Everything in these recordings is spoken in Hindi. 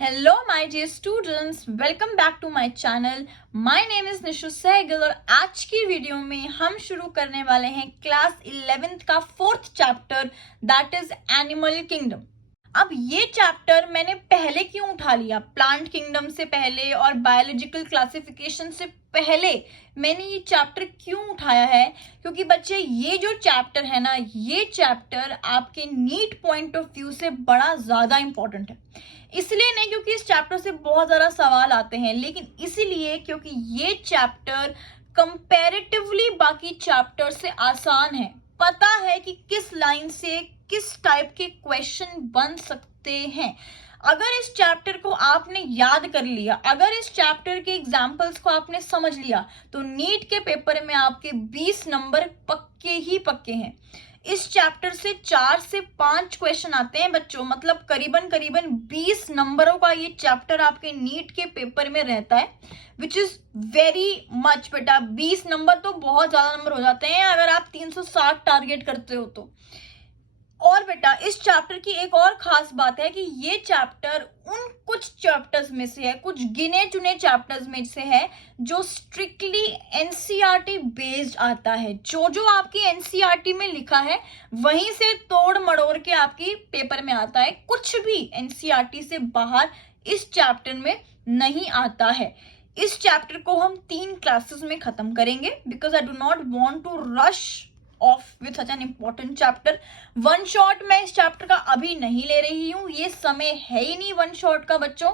Hello my dear students, welcome back to my channel. My name is Nishu Sehgal और आज की वीडियो में हम शुरू करने वाले हैं क्लास 11th का 4th chapter, that is animal kingdom. अब ये चैप्टर मैंने पहले क्यों उठा लिया, प्लांट किंगडम से पहले और बायोलॉजिकल क्लासिफिकेशन से पहले मैंने ये चैप्टर क्यों उठाया है? क्योंकि बच्चे ये जो चैप्टर है ना, ये चैप्टर आपके नीट पॉइंट ऑफ व्यू से बड़ा ज्यादा इंपॉर्टेंट है। इसलिए नहीं क्योंकि इस चैप्टर से बहुत ज्यादा सवाल आते हैं, लेकिन इसीलिए क्योंकि ये चैप्टर कंपैरेटिवली बाकी चैप्टर से आसान है। पता है कि किस लाइन से किस टाइप के क्वेश्चन बन सकते हैं। अगर इस चैप्टर को आपने याद कर लिया, अगर इस चैप्टर के एग्जाम्पल्स को आपने समझ लिया, तो नीट के पेपर में आपके 20 नंबर पक्के ही पक्के हैं। इस चैप्टर से 4 से 5 क्वेश्चन आते हैं बच्चों, मतलब करीबन 20 नंबरों का ये चैप्टर आपके नीट के पेपर में रहता है, विच इज वेरी मच बेटा। 20 नंबर तो बहुत ज्यादा नंबर हो जाते हैं अगर आप 360 टारगेट करते हो तो। और बेटा इस चैप्टर की एक और खास बात है कि ये चैप्टर उन कुछ चैप्टर्स में से है, कुछ गिने चुने चैप्टर्स में से है जो स्ट्रिक्टली एनसीईआरटी बेस्ड आता है। जो जो आपकी एनसीईआरटी में लिखा है वहीं से तोड़ मड़ोड़ के आपकी पेपर में आता है। कुछ भी एनसीईआरटी से बाहर इस चैप्टर में नहीं आता है। इस चैप्टर को हम 3 क्लासेस में खत्म करेंगे, because I do not want to rush off with such an important chapter. One shot मैं इस चैप्टर का अभी नहीं ले रही हूं, ये समय है ही नहीं वन शॉट का बच्चों।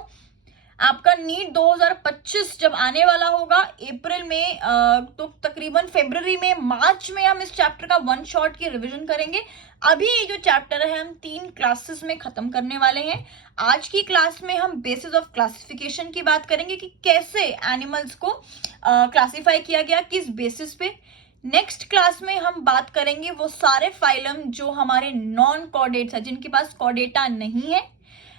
आपका नीट 2025 जब आने वाला होगा अप्रैल में, तो तकरीबन फरवरी में, मार्च में हम इस चैप्टर का वन शॉट की रिवीजन करेंगे। अभी ये जो चैप्टर है हम 3 क्लासेस में खत्म करने वाले हैं। आज की क्लास में हम बेसिस ऑफ क्लासिफिकेशन की बात करेंगे कि कैसे एनिमल्स को क्लासिफाई किया गया, किस बेसिस पे। नेक्स्ट क्लास में हम बात करेंगे वो सारे फाइलम जो हमारे नॉन कॉर्डेट्स है, जिनके पास कॉर्डेटा नहीं है।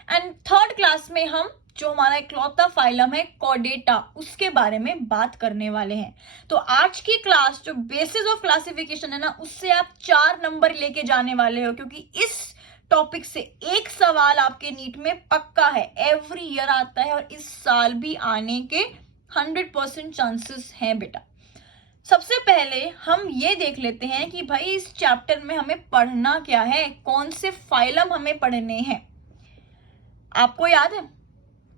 एंड थर्ड क्लास में हम जो हमारा इकलौता फाइलम है कॉर्डेटा, उसके बारे में बात करने वाले हैं। तो आज की क्लास जो बेसिस ऑफ क्लासिफिकेशन है ना, उससे आप 4 नंबर लेके जाने वाले हो, क्योंकि इस टॉपिक से एक सवाल आपके नीट में पक्का है, एवरी ईयर आता है और इस साल भी आने के 100% चांसेस हैं बेटा। सबसे पहले हम ये देख लेते हैं कि भाई इस चैप्टर में हमें पढ़ना क्या है, कौन से फाइलम हमें पढ़ने हैं। आपको याद है?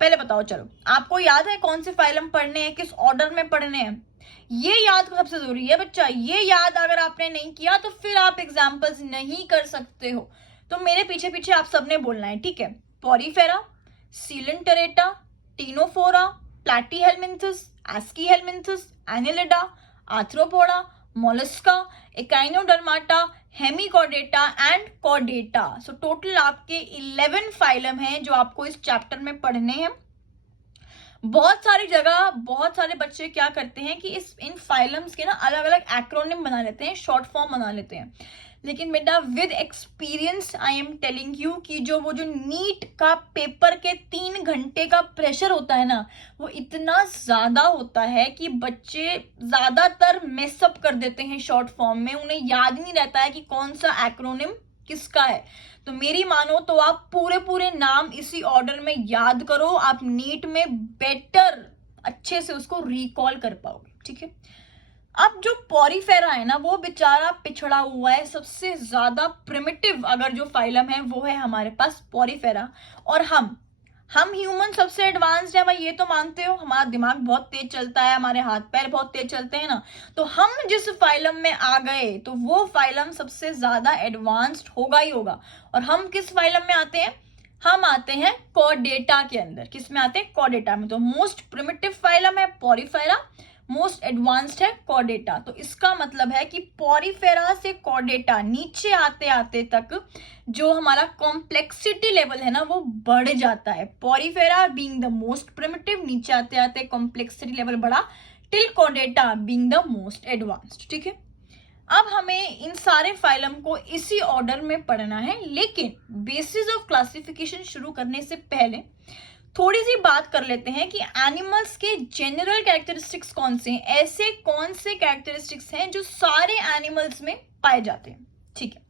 पहले बताओ, चलो आपको याद है कौन से फाइलम पढ़ने हैं, किस ऑर्डर में पढ़ने हैं? ये याद सबसे जरूरी है बच्चा। ये याद अगर आपने नहीं किया तो फिर आप एग्जाम्पल्स नहीं कर सकते हो। तो मेरे पीछे पीछे आप सबने बोलना है, ठीक है? Porifera, Coelenterata, Ctenophora, Platyhelminthes, Aschelminthes, Annelida, Arthropoda, Mollusca, Echinodermata, Hemichordata and Chordata. So total आपके 11 फाइलम हैं जो आपको इस चैप्टर में पढ़ने हैं। बहुत सारी जगह बहुत सारे बच्चे क्या करते हैं कि इन फाइलम्स के ना अलग अलग एक्रोनिम बना लेते हैं, शॉर्ट फॉर्म बना लेते हैं। लेकिन बेटा with experience I am telling you कि वो जो नीट का पेपर के 3 घंटे का प्रेशर होता है ना, वो इतना ज्यादा होता है कि बच्चे ज्यादातर मेसअप कर देते हैं शॉर्ट फॉर्म में। उन्हें याद नहीं रहता है कि कौन सा एक्रोनिम किसका है। तो मेरी मानो तो आप पूरे नाम इसी ऑर्डर में याद करो, आप नीट में बेटर अच्छे से उसको रिकॉल कर पाओगे, ठीक है? अब जो पॉरीफेरा है ना, वो बेचारा पिछड़ा हुआ है। सबसे ज्यादा प्रिमिटिव अगर जो फाइलम है वो है हमारे पास पॉरीफेरा। और हम ह्यूमन सबसे एडवांस्ड है भाई, ये तो मानते हो। हमारा दिमाग बहुत तेज चलता है, हमारे हाथ पैर बहुत तेज चलते हैं ना। तो हम जिस फाइलम में आ गए तो वो फाइलम सबसे ज्यादा एडवांस्ड होगा ही होगा। और हम किस फाइलम में आते हैं? हम आते हैं कॉर्डेटा के अंदर। किस में आते हैं? कॉर्डेटा में। तो मोस्ट प्रिमिटिव फाइलम है पॉरीफेरा, मोस्ट एडवांस्ड है कॉर्डेटा। तो इसका मतलब है कि पॉरीफेरा से कॉर्डेटा नीचे आते आते तक जो हमारा कॉम्प्लेक्सिटी लेवल है ना, वो बढ़ जाता है। Porifera being the most primitive, नीचे आते आते कॉम्प्लेक्सिटी लेवल बढ़ा, till Chordata being the most advanced, ठीक है? अब हमें इन सारे फाइलम को इसी ऑर्डर में पढ़ना है, लेकिन बेसिस ऑफ क्लासिफिकेशन शुरू करने से पहले थोड़ी सी बात कर लेते हैं कि एनिमल्स के जनरल कैरेक्टरिस्टिक्स कौन से हैं। ऐसे कौन से कैरेक्टरिस्टिक्स हैं जो सारे एनिमल्स में पाए जाते हैं, ठीक है?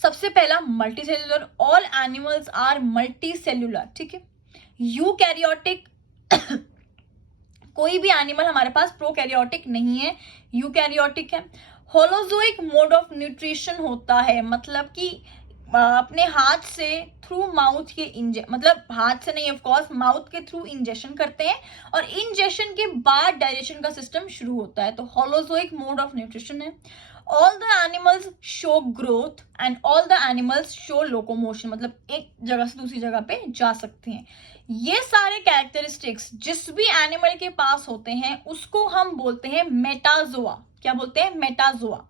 सबसे पहला multicellular, all animals are multicellular, ठीक है? यूकैरियोटिक कोई भी एनिमल हमारे पास प्रोकैरियोटिक नहीं है, यूकैरियोटिक है। होलोजोइक मोड ऑफ न्यूट्रिशन होता है, मतलब कि अपने हाथ से थ्रू माउथ के मतलब हाथ से नहीं, ऑफ कोर्स माउथ के थ्रू इंजेक्शन करते हैं और इंजेक्शन के बाद डाइजेशन का सिस्टम शुरू होता है, तो होलोजोइक मोड ऑफ न्यूट्रिशन है। All the animals show growth and all the animals show locomotion, मतलब एक जगह से दूसरी जगह पे जा सकते हैं। ये सारे कैरेक्टरिस्टिक्स जिस भी एनिमल के पास होते हैं उसको हम बोलते हैं मेटाजोआ। क्या बोलते हैं? मेटाजोआ।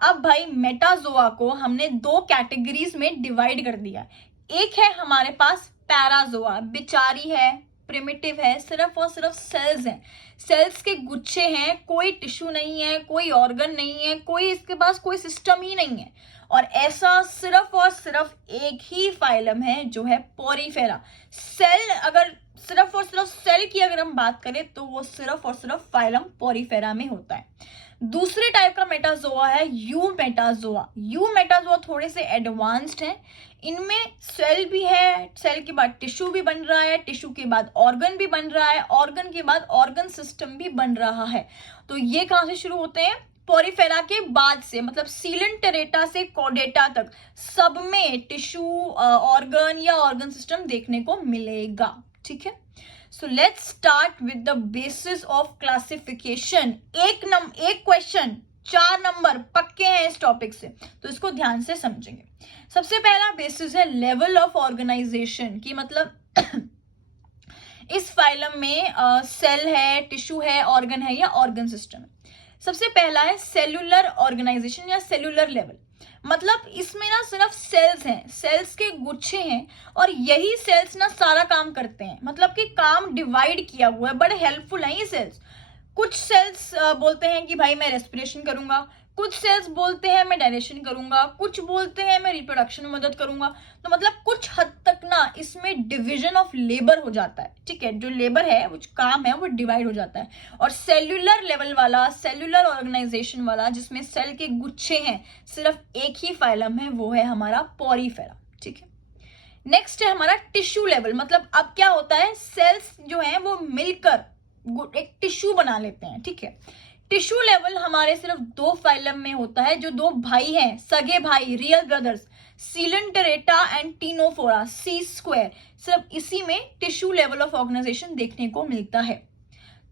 अब भाई मेटाजोआ को हमने दो कैटेगरीज में डिवाइड कर दिया। एक है हमारे पास पैराजोआ, बिचारी है, प्रिमिटिव है, सिर्फ और सिर्फ सेल्स हैं, सेल्स के गुच्छे हैं, कोई टिश्यू नहीं है, कोई ऑर्गन नहीं है, कोई इसके पास कोई सिस्टम ही नहीं है। और ऐसा सिर्फ और सिर्फ एक ही फाइलम है जो है पोरीफेरा। सेल, अगर सिर्फ और सिर्फ सेल की अगर हम बात करें तो वो सिर्फ और सिर्फ फाइलम पोरीफेरा में होता है। दूसरे टाइप का मेटाजोआ है यू मेटाजोआ। यू मेटाजोआ थोड़े से एडवांस्ड हैं, इनमें सेल भी है, सेल के बाद टिश्यू भी बन रहा है, टिश्यू के बाद ऑर्गन भी बन रहा है, ऑर्गन के बाद ऑर्गन सिस्टम भी बन रहा है। तो ये कहां से शुरू होते हैं? पोरीफेरा के बाद से, मतलब सीलेंटरेटा से कॉर्डेटा तक सब में टिश्यू, ऑर्गन या ऑर्गन सिस्टम देखने को मिलेगा। ठीक है, so let's start with the basis of classification. एक क्वेश्चन 4 नंबर पक्के हैं इस टॉपिक से, तो इसको ध्यान से समझेंगे। सबसे पहला बेसिस है लेवल ऑफ ऑर्गेनाइजेशन की, मतलब इस फाइलम में सेल है, टिश्यू है, ऑर्गन है या ऑर्गन सिस्टम है। सबसे पहला है सेल्यूलर ऑर्गेनाइजेशन या सेल्यूलर लेवल, मतलब इसमें ना सिर्फ सेल्स हैं, सेल्स के गुच्छे हैं और यही सेल्स ना सारा काम करते हैं, मतलब कि काम डिवाइड किया हुआ है, बड़े हेल्पफुल हैं ये सेल्स। कुछ सेल्स बोलते हैं कि भाई मैं रेस्पिरेशन करूंगा, कुछ सेल्स बोलते हैं मैं डाइजेशन करूंगा, कुछ बोलते हैं मैं रिप्रोडक्शन में मदद करूंगा। तो मतलब कुछ हद तक ना इसमें डिवीजन ऑफ लेबर हो जाता है। ठीक है, जो लेबर है, वो काम है, वो डिवाइड हो जाता है। और सेल्यूलर लेवल वाला, सेल्यूलर ऑर्गेनाइजेशन वाला, जिसमें सेल के गुच्छे हैं, सिर्फ एक ही फाइलम है, वो है हमारा पोरीफेरा। ठीक है, नेक्स्ट है हमारा टिश्यू लेवल। मतलब अब क्या होता है, सेल्स जो है वो मिलकर एक टिश्यू बना लेते हैं। ठीक है, टिश्यू लेवल हमारे सिर्फ दो फाइलम में होता है, जो दो भाई हैं, सगे भाई, real brothers, coelenterata and ctenophora, C square, सिर्फ इसी में टिश्यू लेवल ऑफ ऑर्गेनाइजेशन देखने को मिलता है।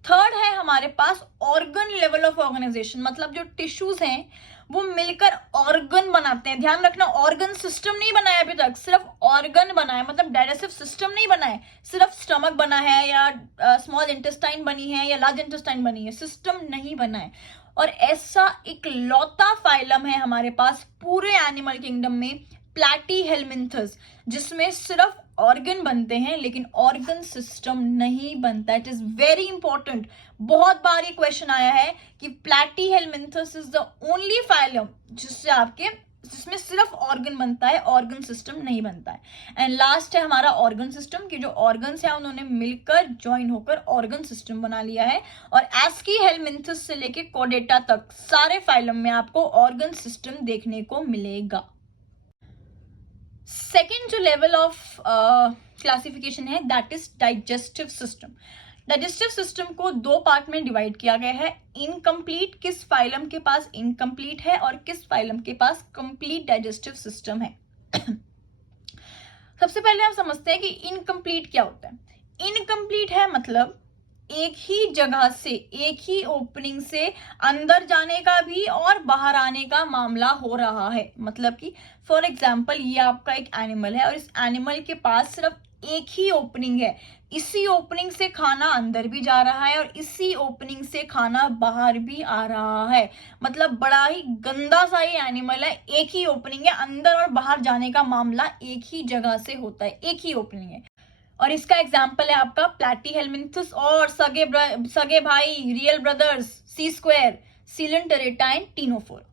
थर्ड है हमारे पास ऑर्गन लेवल ऑफ ऑर्गेनाइजेशन, मतलब जो टिश्यूज हैं वो मिलकर ऑर्गन बनाते हैं। ध्यान रखना, ऑर्गन सिस्टम नहीं बनाया अभी तक, सिर्फ ऑर्गन बनाया, मतलब डाइजेस्टिव सिस्टम नहीं बना है, सिर्फ स्टमक बना है या स्मॉल इंटेस्टाइन बनी है या लार्ज इंटेस्टाइन बनी है, सिस्टम नहीं बना है। और ऐसा एक लौता फाइलम है हमारे पास पूरे एनिमल किंगडम में, प्लैटीहेलमिन्थस, जिसमें सिर्फ ऑर्गन बनते हैं लेकिन ऑर्गन सिस्टम नहीं बनता। इट इज वेरी इंपॉर्टेंट, बहुत बार ये क्वेश्चन आया है कि प्लैटीहेलमिन्थस इज द ओनली फाइलम जिसमें सिर्फ ऑर्गन बनता है, ऑर्गन सिस्टम नहीं बनता है। एंड लास्ट है हमारा ऑर्गन सिस्टम, की जो ऑर्गन्स है उन्होंने मिलकर ज्वाइन होकर ऑर्गन सिस्टम बना लिया है। और एस्कीहेलमिन्थस से लेके कॉर्डेटा तक सारे फाइलम में आपको ऑर्गन सिस्टम देखने को मिलेगा। सेकेंड जो लेवल ऑफ क्लासिफिकेशन है, that is digestive system. Digestive system को दो पार्ट में डिवाइड किया गया है। इनकम्प्लीट, किस फाइलम के पास इनकम्प्लीट है और किस फाइलम के पास कंप्लीट डाइजेस्टिव सिस्टम है। सबसे पहले आप समझते हैं कि इनकम्प्लीट क्या होता है। इनकम्प्लीट है मतलब एक ही जगह से, एक ही ओपनिंग से अंदर जाने का भी और बाहर आने का मामला हो रहा है। मतलब कि फॉर एग्जाम्पल ये आपका एक एनिमल है और इस एनिमल के पास सिर्फ एक ही ओपनिंग है, इसी ओपनिंग से खाना अंदर भी जा रहा है और इसी ओपनिंग से खाना बाहर भी आ रहा है। मतलब बड़ा ही गंदा सा ये एनिमल है, एक ही ओपनिंग है, अंदर और बाहर जाने का मामला एक ही जगह से होता है, एक ही ओपनिंग है। और इसका एग्जाम्पल है आपका प्लैटीहेलमिन्थस और सगे भाई, real brothers, C square, coelenterata and ctenophora.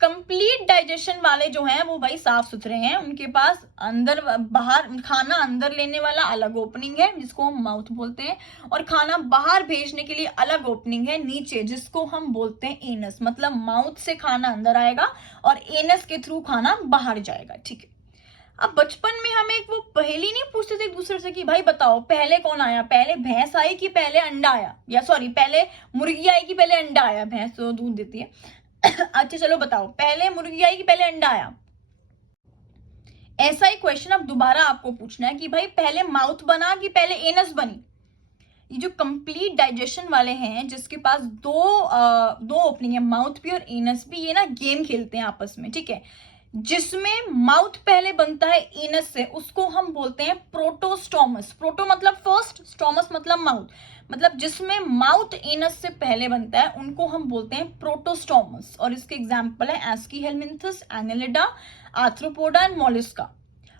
Complete digestion वाले जो हैं वो भाई साफ सुथरे हैं, उनके पास अंदर बाहर खाना अंदर लेने वाला अलग ओपनिंग है जिसको हम माउथ बोलते हैं, और खाना बाहर भेजने के लिए अलग ओपनिंग है नीचे जिसको हम बोलते हैं एनस। मतलब माउथ से खाना अंदर आएगा और एनस के थ्रू खाना बाहर जाएगा। ठीक है, अब बचपन में हमें वो पहेली नहीं पूछते थे एक दूसरे से कि भाई बताओ पहले कौन आया, पहले भैंस आई कि पहले अंडा आया, या सॉरी पहले मुर्गी आई कि पहले अंडा आया, भैंस तो दूध देती है अच्छा चलो बताओ पहले मुर्गी आई कि पहले अंडा आया। ऐसा ही क्वेश्चन अब दोबारा आपको पूछना है कि भाई पहले माउथ बना कि पहले एनस बनी। ये जो कंप्लीट डाइजेशन वाले हैं जिसके पास दो ओपनिंग है, माउथ भी और एनस भी, ये ना गेम खेलते हैं आपस में, ठीक है। जिसमें माउथ पहले बनता है एनस से उसको हम बोलते हैं प्रोटोस्टोमस। प्रोटो मतलब फर्स्ट, स्टोमस मतलब माउथ, मतलब जिसमें माउथ एनस से पहले बनता है उनको हम बोलते हैं प्रोटोस्टोमस। और इसके एग्जाम्पल है ASCII helminths, Annelida, arthropoda and Mollusca.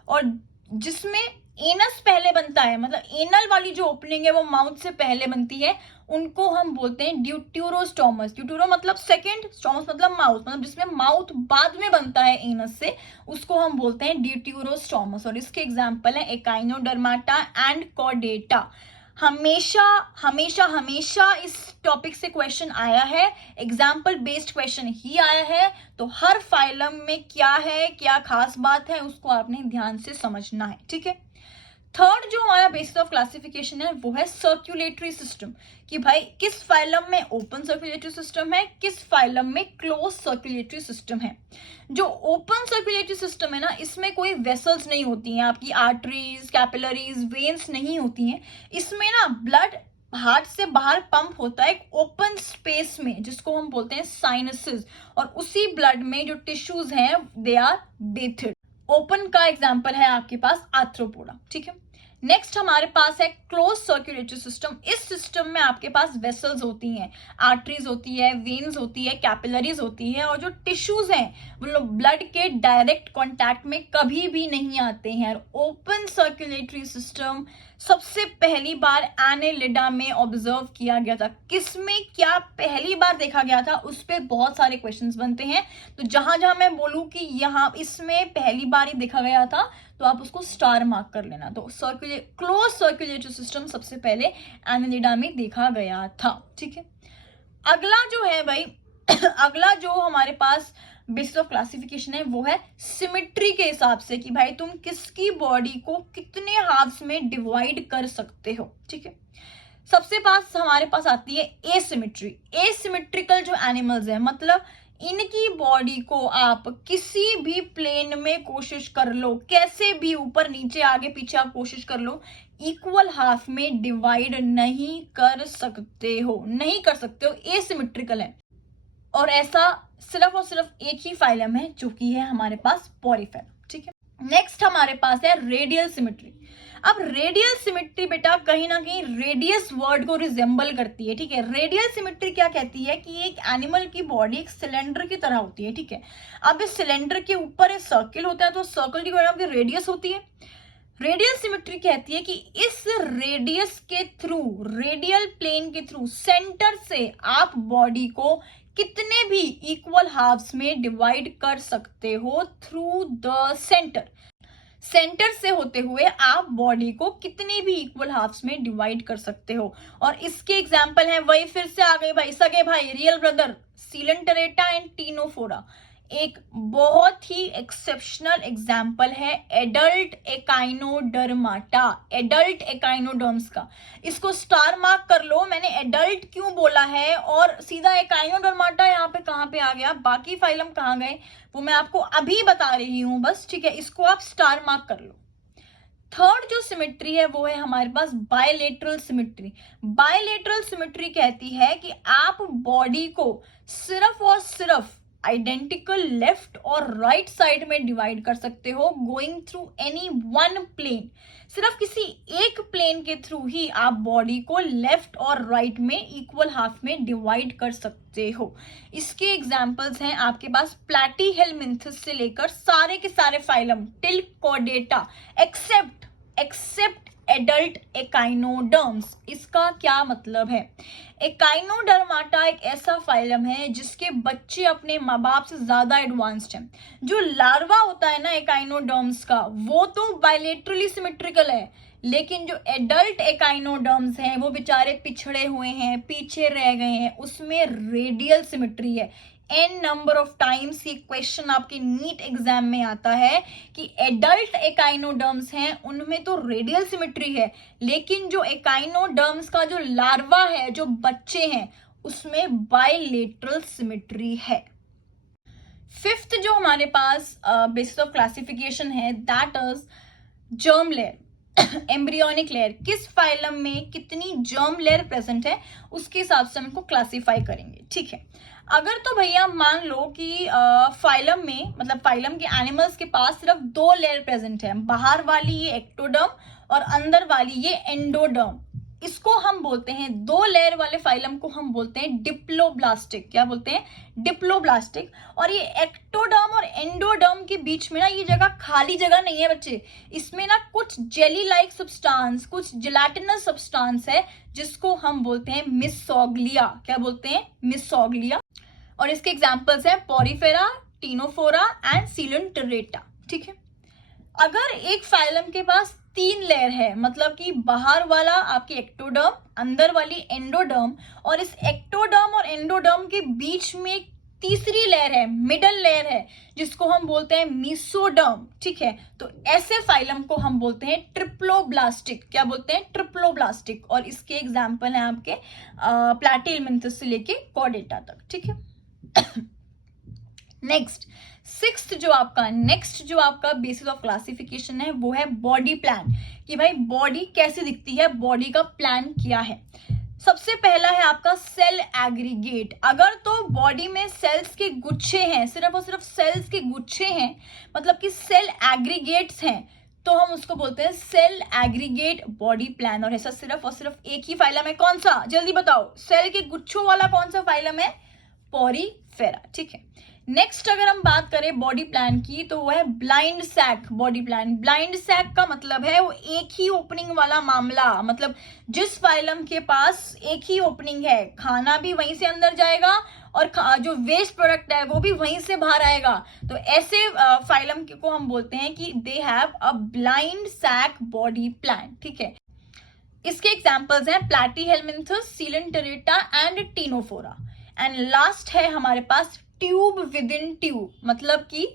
और जिसमें एनस पहले बनता है, मतलब एनल वाली जो ओपनिंग है वो माउथ से पहले बनती है, उनको हम बोलते हैं ड्यूटेरोस्टोमस। ड्यूटेरो मतलब सेकंड, स्टोमस मतलब माउथ, मतलब जिसमें माउथ बाद में बनता है एनस से, उसको हम बोलते हैं ड्यूटेरोस्टोमस। और इसके एग्जांपल है एकाइनोडर्माटा एंड कॉर्डेटा। हमेशा हमेशा हमेशा इस टॉपिक से क्वेश्चन आया है, एग्जाम्पल बेस्ड क्वेश्चन ही आया है। तो हर फाइलम में क्या है, क्या खास बात है, उसको आपने ध्यान से समझना है, ठीक है। थर्ड जो हमारा बेसिस ऑफ क्लासिफिकेशन है वो है सर्कुलेटरी सिस्टम, कि भाई किस फाइलम में ओपन सर्कुलेटरी सिस्टम है, किस फाइलम में क्लोज सर्कुलेटरी सिस्टम है। जो ओपन सर्कुलेटरी सिस्टम है ना, इसमें कोई वेसल्स नहीं होती हैं, आपकी आर्टरीज, कैपिलरीज, वेन्स नहीं होती हैं। इसमें ना ब्लड हार्ट से बाहर पंप होता है एक ओपन स्पेस में, जिसको हम बोलते हैं साइनसेस। और उसी ब्लड में जो टिश्यूज हैं दे आर बेथेड। ओपन का एग्जाम्पल है आपके पास आर्थ्रोपोडा, ठीक है। नेक्स्ट हमारे पास है क्लोज सर्कुलेटरी सिस्टम। इस सिस्टम में आपके पास वेसल्स होती हैं, आर्टरीज होती है, वेन्स होती है, कैपिलरीज होती है, और जो टिश्यूज हैं वो लोग ब्लड के डायरेक्ट कांटेक्ट में कभी भी नहीं आते हैं। ओपन सर्कुलेटरी सिस्टम सबसे पहली बार एनेलिडा में ऑब्जर्व किया गया था। किसमें क्या पहली बार देखा गया था, उस पर बहुत सारे क्वेश्चंस बनते हैं। तो जहां जहां मैं बोलूं कि यहाँ इसमें पहली बार ही देखा गया था, तो आप उसको स्टार मार्क कर लेना। तो क्लोज सर्कुलेटरी सिस्टम सबसे पहले एनेलिडा में देखा गया था, ठीक है। अगला जो है भाई अगला जो हमारे पास बेसिस ऑफ क्लासिफिकेशन है वो है सिमेट्री के हिसाब से, कि भाई तुम किसकी बॉडी को कितने हाफ्स में डिवाइड कर सकते हो, ठीक है। सबसे पास हमारे पास आती है एसिमेट्री। एसिमेट्रिकल जो एनिमल्स है, मतलब इनकी बॉडी को आप किसी भी प्लेन में कोशिश कर लो, कैसे भी ऊपर नीचे आगे पीछे आप कोशिश कर लो, इक्वल हाफ में डिवाइड नहीं कर सकते हो, नहीं कर सकते हो, एसिमेट्रिकल है। और ऐसा सिर्फ और सिर्फ एक ही फाइलम है जो कि है हमारे पास पॉलीफेलम, ठीक है। नेक्स्ट हमारे पास है रेडियल सिमेट्री। अब रेडियल सिमेट्री बेटा कहीं ना कहीं रेडियस वर्ड को रिजेंबल करती है, ठीक है। रेडियल सिमेट्री क्या कहती है कि एक एनिमल की बॉडी एक सिलेंडर की तरह होती है, ठीक है। अब इस सिलेंडर के ऊपर एक सर्किल होता है, तो सर्कल की आपकी रेडियस होती है। रेडियल सिमेट्री कहती है कि इस रेडियस के थ्रू, रेडियल प्लेन के थ्रू, सेंटर से आप बॉडी को कितने भी इक्वल हाफ्स में डिवाइड कर सकते हो थ्रू द सेंटर। सेंटर से होते हुए आप बॉडी को कितने भी इक्वल हाफ्स में डिवाइड कर सकते हो। और इसके एग्जाम्पल है, वही फिर से आ गए भाई, सगे भाई, real brother, Coelenterata and Ctenophora. एक बहुत ही एक्सेप्शनल एग्जाम्पल है एडल्ट एकाइनोडर्माटा, एडल्ट एकाइनोडर्म्स का। इसको स्टार मार्क कर लो, मैंने एडल्ट क्यों बोला है, और सीधा एकाइनोडर्माटा यहाँ पे कहाँ पे आ गया, बाकी फाइलम कहाँ गए वो मैं आपको अभी बता रही हूँ बस, ठीक है। इसको आप स्टार मार्क कर लो। थर्ड जो सिमेट्री है वो है हमारे पास बायलेटरल सिमेट्री। बायलेटरल सिमेट्री कहती है कि आप बॉडी को सिर्फ और सिर्फ आइडेंटिकल लेफ्ट और राइट साइड में डिवाइड कर सकते हो, going through any one plane. सिर्फ किसी एक प्लेन के थ्रू ही आप बॉडी को लेफ्ट और राइट में इक्वल हाफ में डिवाइड कर सकते हो। इसके एग्जांपल्स हैं आपके पास प्लैटीहेलमिंथस से लेकर सारे के सारे phylum till chordata, except adult echinoderms. इसका क्या मतलब है, एकाइनोडर्माटा एक ऐसा फाइलम है जिसके बच्चे अपने माँ बाप से ज्यादा एडवांस्ड हैं। जो लार्वा होता है ना एकाइनोडर्म्स का, वो तो बायलेटरली सिमेट्रिकल है, लेकिन जो एडल्ट एकाइनोडर्म्स हैं वो बेचारे पिछड़े हुए हैं, पीछे रह गए हैं, उसमें रेडियल सिमेट्री है, n नंबर ऑफ टाइम्स ये क्वेश्चन आपके नीट एग्जाम में आता है कि एडल्ट एकाइनोडर्म्स हैं उनमें तो रेडियल सिमेट्री है, लेकिन जो एकाइनोडर्म्स का जो लार्वा है, जो बच्चे हैं, उसमें बाइलेटरल सिमेट्री है। फिफ्थ जो हमारे पास बेसिस ऑफ क्लासिफिकेशन है that is germ layer, embryonic layer. किस फाइलम में कितनी जर्म लेयर प्रेजेंट है उसके हिसाब से हम इनको क्लासिफाई करेंगे, ठीक है। अगर तो भैया मान लो कि फाइलम में, मतलब फाइलम के एनिमल्स के पास सिर्फ 2 लेयर प्रेजेंट है, बाहर वाली ये एक्टोडर्म और अंदर वाली ये एंडोडर्म, इसको हम बोलते हैं, 2 लेयर वाले फाइलम को हम बोलते हैं डिप्लोब्लास्टिक। क्या बोलते हैं? डिप्लोब्लास्टिक। और ये एक्टोडर्म और एंडोडर्म के बीच में ना ये जगह खाली जगह नहीं है बच्चे, इसमें ना कुछ जेली लाइक सब्सटेंस, कुछ जेलाटिनस सब्सटेंस है जिसको हम बोलते हैं मिसोग्लिया। क्या बोलते हैं? मिसोग्लिया। और इसके एग्जाम्पल्स हैं पोरीफेरा, टीनोफोरा एंड सीलेंटरेटा, ठीक है। अगर एक फाइलम के पास 3 लेयर है, मतलब कि बाहर वाला आपकी एक्टोडर्म, अंदर वाली एंडोडर्म, और इस एक्टोडर्म और एंडोडर्म के बीच में एक तीसरी लेयर है, मिडल लेयर है, जिसको हम बोलते हैं मीसोडर्म, ठीक है। तो ऐसे फाइलम को हम बोलते हैं ट्रिप्लोब्लास्टिक। क्या बोलते हैं? ट्रिप्लोब्लास्टिक। और इसके एग्जाम्पल हैं आपके प्लैटीहेलमिन्थस से लेके कॉर्डेटा तक, ठीक है। नेक्स्ट जो आपका बेसिस ऑफ क्लासिफिकेशन है वो है बॉडी प्लान, कि भाई बॉडी कैसे दिखती है, बॉडी का प्लान क्या है। सबसे पहला है आपका सेल एग्रीगेट। अगर तो बॉडी में सेल्स के गुच्छे हैं, सिर्फ और सिर्फ सेल्स के गुच्छे हैं, मतलब कि सेल एग्रीगेट्स हैं, तो हम उसको बोलते हैं सेल एग्रीगेट बॉडी प्लान। और ऐसा सिर्फ और सिर्फ एक ही फाइलम है, कौन सा? जल्दी बताओ, सेल के गुच्छों वाला कौन सा फाइलम है? पोरीफेरा, ठीक है। नेक्स्ट अगर हम बात करें बॉडी प्लान की तो वो है blind sac body plan. Blind sac का मतलब है वो एक ही ओपनिंग वाला मामला, मतलब जिस फाइलम के पास एक ही ओपनिंग है, खाना भी वहीं से अंदर जाएगा और जो वेस्ट प्रोडक्ट है वो भी वहीं से बाहर आएगा। तो ऐसे फाइलम को हम बोलते हैं कि they have a blind sac body plan, ठीक है। इसके एग्जाम्पल्स हैं Platyhelminthes, Coelenterata and Ctenophora. And last है हमारे पास ट्यूब विद इन ट्यूब, मतलब कि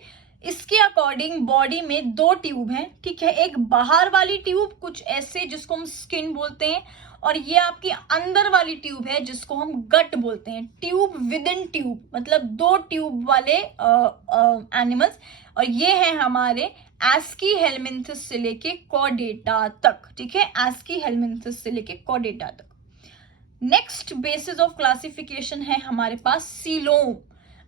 इसके अकॉर्डिंग बॉडी में 2 ट्यूब हैं, ठीक है। एक बाहर वाली ट्यूब कुछ ऐसे जिसको हम स्किन बोलते हैं, और ये आपकी अंदर वाली ट्यूब है जिसको हम गट बोलते हैं। ट्यूब विद इन ट्यूब मतलब 2 ट्यूब वाले एनिमल्स, और ये हैं हमारे एस्कीहेलमिन्थस से लेके कॉर्डेटा तक, ठीक है। एस्कीहेलमिन्थस से लेके कॉर्डेटा तक। नेक्स्ट बेसिस ऑफ क्लासिफिकेशन है हमारे पास सीलोम।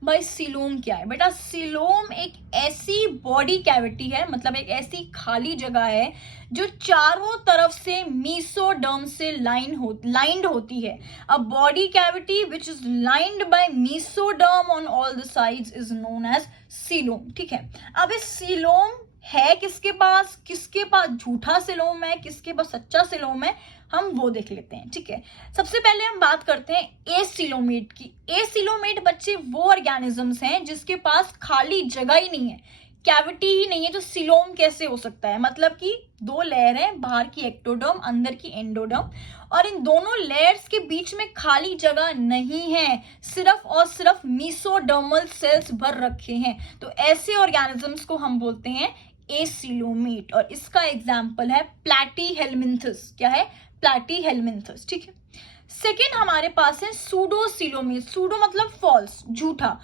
भाई सीलोम क्या है बेटा? सीलोम एक ऐसी बॉडी कैविटी है, मतलब एक ऐसी खाली जगह है जो चारों तरफ से मीसोडर्म से लाइंड होती है। A body cavity which is lined by mesoderm on all the sides is known as coelom, ठीक है। अब इस सीलोम है किसके पास झूठा सीलोम है, किसके पास सच्चा सीलोम है, हम वो देख लेते हैं, ठीक है। सबसे पहले हम बात करते हैं एसीलोमेट की। एसीलोमेट बच्चे वो ऑर्गेनिजम्स हैं जिसके पास खाली जगह ही नहीं है, कैविटी ही नहीं है, तो सीलोम कैसे हो सकता है? मतलब कि 2 लेयर है, बाहर की एक्टोडर्म, अंदर की एंडोडर्म, और इन दोनों लेयर्स के बीच में खाली जगह नहीं है, सिर्फ और सिर्फ मीसोडर्मल सेल्स भर रखे हैं। तो ऐसे ऑर्गेनिजम्स को हम बोलते हैं एसीलोमेट। और इसका एग्जाम्पल है प्लैटीहेलमिन्थस। क्या है? प्लैटीहेलमिन्थस, ठीक है। सेकेंड हमारे पास है सूडोसीलोमेट। सूडो मतलब फॉल्स, झूठा,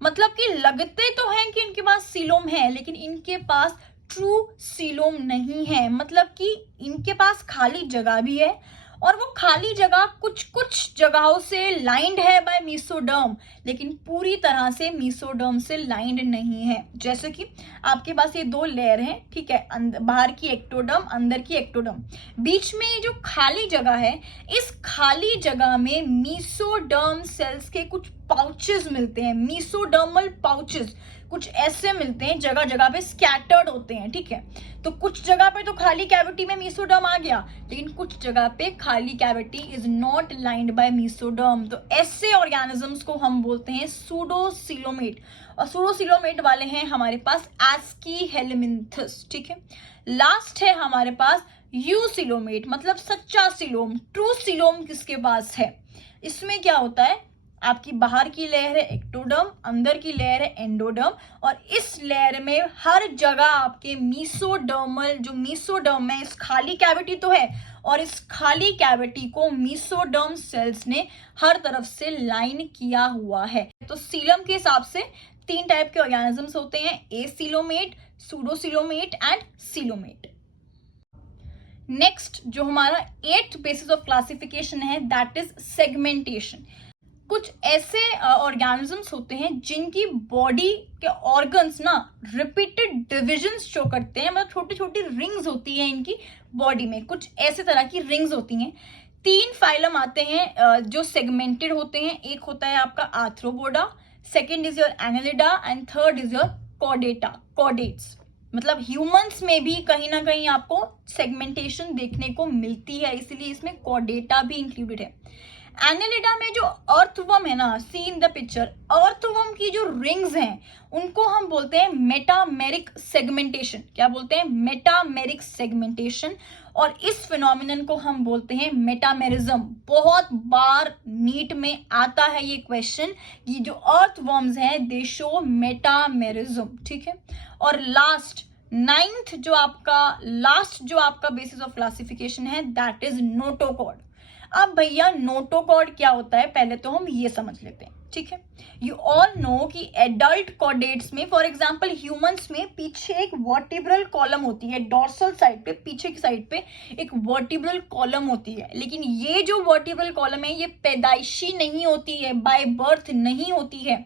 मतलब कि लगते तो हैं कि इनके पास सीलोम है, लेकिन इनके पास ट्रू सीलोम नहीं है, मतलब कि इनके पास खाली जगह भी है, और वो खाली जगह कुछ जगहों से लाइंड है बाय मीसोडर्म, लेकिन पूरी तरह से मीसोडर्म से लाइंड नहीं है। जैसे कि आपके पास ये 2 लेयर हैं, ठीक है, बाहर की एक्टोडर्म, अंदर की एक्टोडर्म, बीच में ये जो खाली जगह है, इस खाली जगह में मीसोडर्म सेल्स के कुछ पाउचेस मिलते हैं, मीसोडर्मल पाउचेस कुछ ऐसे मिलते हैं, जगह जगह पे स्कैटर्ड होते हैं, ठीक है। तो कुछ जगह पे तो खाली कैविटी में मीसोडर्म आ गया, लेकिन कुछ जगह पे खाली cavity is not lined by mesoderm. तो ऐसे ऑर्गेनिजम्स को हम बोलते हैं सूडोसीलोमेट, और सूडोसीलोमेट वाले हैं हमारे पास एस्कीहेलमिन्थस, ठीक है। लास्ट है हमारे पास यूसीलोमेट, मतलब सच्चा सीलोम। ट्रू सीलोम किसके पास है? इसमें क्या होता है, आपकी बाहर की लेयर है एक्टोडर्म, अंदर की लेयर है एंडोडर्म, और इस लेयर में हर जगह आपके मीसोडर्मल, जो मीसोडर्म है, इस खाली कैविटी तो है, और इस खाली कैविटी को मीसोडर्म सेल्स ने हर तरफ से लाइन किया हुआ है। तो सीलम के हिसाब से 3 टाइप के ऑर्गेनिजम्स होते हैं, एसीलोमेट, सूडोसीलोमेट एंड सीलोमेट। नेक्स्ट जो हमारा 8th बेसिस ऑफ क्लासिफिकेशन है दैट इज सेगमेंटेशन। कुछ ऐसे ऑर्गेनिजम्स होते हैं जिनकी बॉडी के ऑर्गन्स ना रिपीटेड डिविजन्स शो करते हैं, मतलब छोटी छोटी रिंग्स होती है इनकी बॉडी में, कुछ ऐसे तरह की रिंग्स होती हैं। 3 फाइलम आते हैं जो सेगमेंटेड होते हैं। एक होता है आपका arthropoda, second is your Annelida and third is your chordates. मतलब ह्यूमंस में भी कहीं ना कहीं आपको सेगमेंटेशन देखने को मिलती है, इसलिए इसमें कॉर्डेटा भी इंक्लूडेड है। एनालिडा में जो अर्थवर्म है ना, सी इन द पिक्चर, अर्थवर्म की जो रिंग्स हैं उनको हम बोलते हैं मेटामेरिक सेगमेंटेशन। क्या बोलते हैं? Metameric segmentation. और इस फिनोमिनन को हम बोलते हैं मेटामेरिज्म। बहुत बार नीट में आता है ये क्वेश्चन, ये जो अर्थवर्म्स हैं दे शो मेटामेरिज्म, ठीक है। और लास्ट 9th जो आपका बेसिस ऑफ क्लासिफिकेशन है दैट इज नोटोकॉर्ड। अब भैया नोटोकॉर्ड क्या होता है पहले तो हम ये समझ लेते हैं, ठीक है। यू ऑल नो कि एडल्ट कॉर्डेट्स में, फॉर एग्जांपल ह्यूमंस में पीछे एक वर्टिब्रल कॉलम होती है, डॉर्सल साइड पे, पीछे की साइड पे एक वर्टिब्रल कॉलम होती है। लेकिन ये जो वर्टिब्रल कॉलम है ये पैदाइशी नहीं होती है, बाय बर्थ नहीं होती है।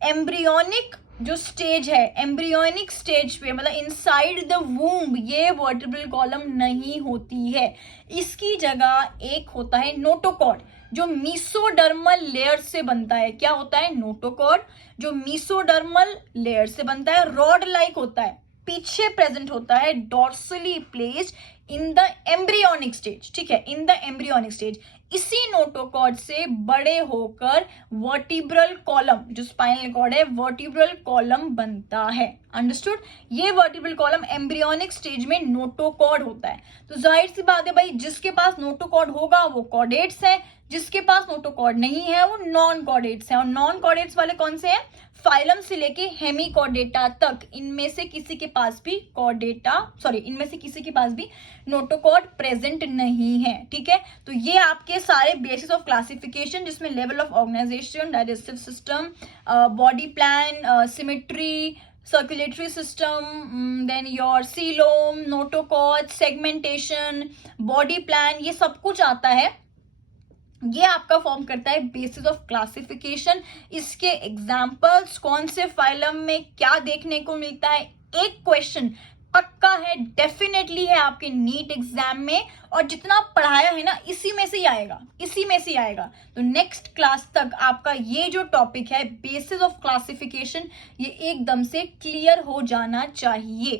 एम्ब्रियोनिक जो स्टेज है, एम्ब्रियोनिक स्टेज पे, मतलब इनसाइड द वूम्ब, ये वर्टिब्रल कॉलम नहीं होती है। इसकी जगह एक होता है नोटोकॉर्ड जो मीसोडर्मल लेयर से बनता है। क्या होता है? नोटोकॉर्ड जो मीसोडर्मल लेयर से बनता है, रॉड लाइक होता है, पीछे प्रेजेंट होता है, dorsally placed in the embryonic stage, ठीक है, इन द एम्ब्रियोनिक स्टेज। इसी नोटोकॉर्ड से बड़े होकर वर्टिब्रल कॉलम, जो स्पाइनल कॉर्ड है, वर्टिब्रल कॉलम बनता है। अंडरस्टूड? ये वर्टिब्रल कॉलम एम्ब्रियोनिक स्टेज में नोटोकॉर्ड होता है। तो जाहिर सी बात है भाई, जिसके पास नोटोकॉर्ड होगा वो कॉर्डेट्स है, जिसके पास नोटोकॉर्ड नहीं है वो नॉन कॉर्डेट्स है। और नॉन कॉर्डेट्स वाले कौन से हैं? फाइलम से लेके हेमिकॉर्डेटा तक, इनमें से किसी के पास भी इनमें से किसी के पास भी नोटोकॉर्ड प्रेजेंट नहीं है, ठीक है। तो ये आपके सारे बेसिस ऑफ क्लासिफिकेशन, जिसमें level of organization, digestive system, body plan, symmetry, circulatory system, then your coelom, notochord, segmentation, body plan, ये सब कुछ आता है। ये आपका फॉर्म करता है बेसिस ऑफ क्लासिफिकेशन। इसके एग्जाम्पल्स, कौन से फाइलम में क्या देखने को मिलता है, एक क्वेश्चन पक्का है, डेफिनेटली है आपके नीट एग्जाम में, और जितना पढ़ाया है ना इसी में से ही आएगा। तो नेक्स्ट क्लास तक आपका ये जो टॉपिक है बेसिस ऑफ क्लासिफिकेशन, ये एकदम से क्लियर हो जाना चाहिए।